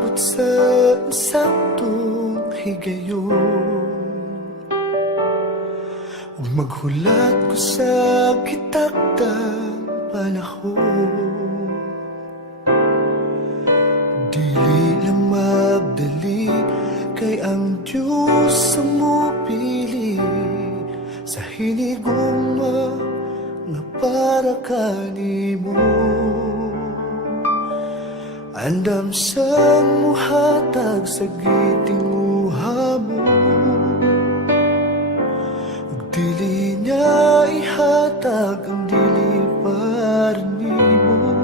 umabot sa saktong higayon. Huwag maghulat ko sa kitakdang panahon. Dili lang magdali, kay ang Diyos ang mupili sa hinigugma nga para kanimo. Andam sa muhatag sa gitinguha mo, ug dili niya ihatag ang dili para nimo.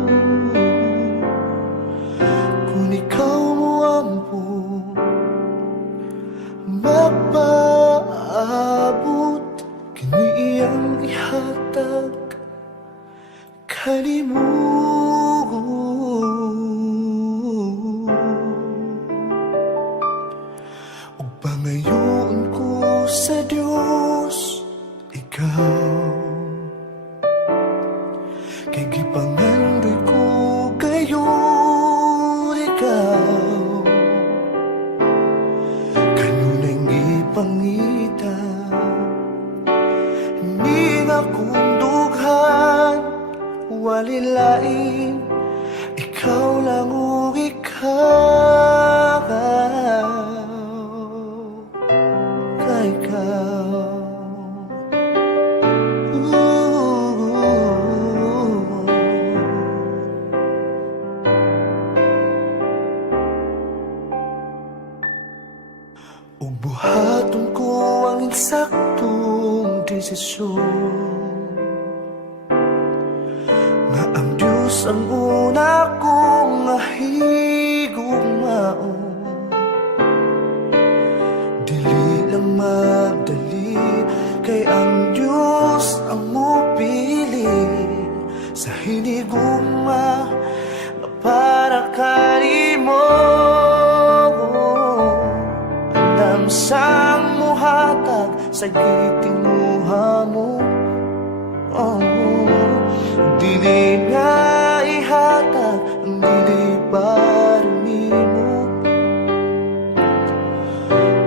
Kung ikaw mo ampo mapaabot, kini iyang ihatag kanimo. Ug pangayoon ko sa Dios ikaw, kay gipangandoy ko gayon ikaw. Kanunay gipangita ni nga kung dughan, walilain ikaw lang o ikaw, kay ikaw. Ug buhaton ko ang insaktong desisyon, nga ang Diyos ang una kong higugmaon. Dili lang magdali, kay ang Diyos ang mupili sa hinigugma nga para kanimo. Andam sang muhatag sa gitinguha mo, dili nga ihatag ang dili para nimo.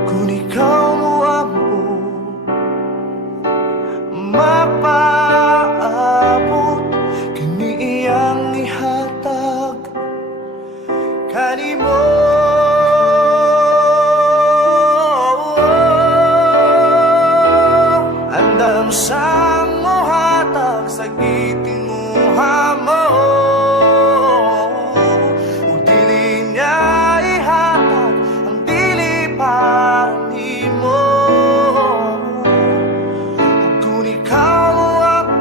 Kung ikaw mo ampo mapaabot, kini iyang ihatag kanimo. Andam sang mohatag sa gitinguha mo, ug dili niya ihatag ang dili para nimo. Ug kung ikaw ang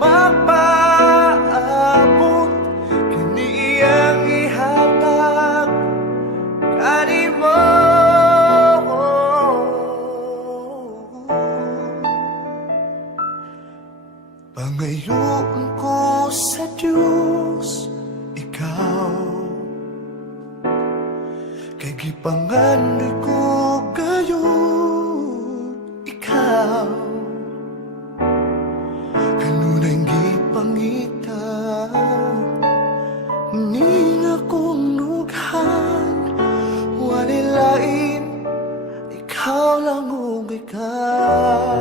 mapaabot, kini iyang ihatag kanimo. Pangayoon ko sa Diyos ikaw, kay gipangandoy ko gayon ikaw. Kanunay gipangita ni nga kong nughan, walilain ikaw lang ug ikaw,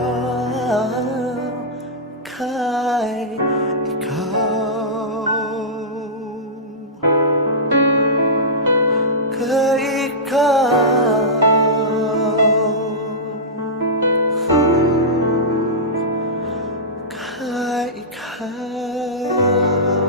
kay ikaw, kay ikaw, kay ikaw.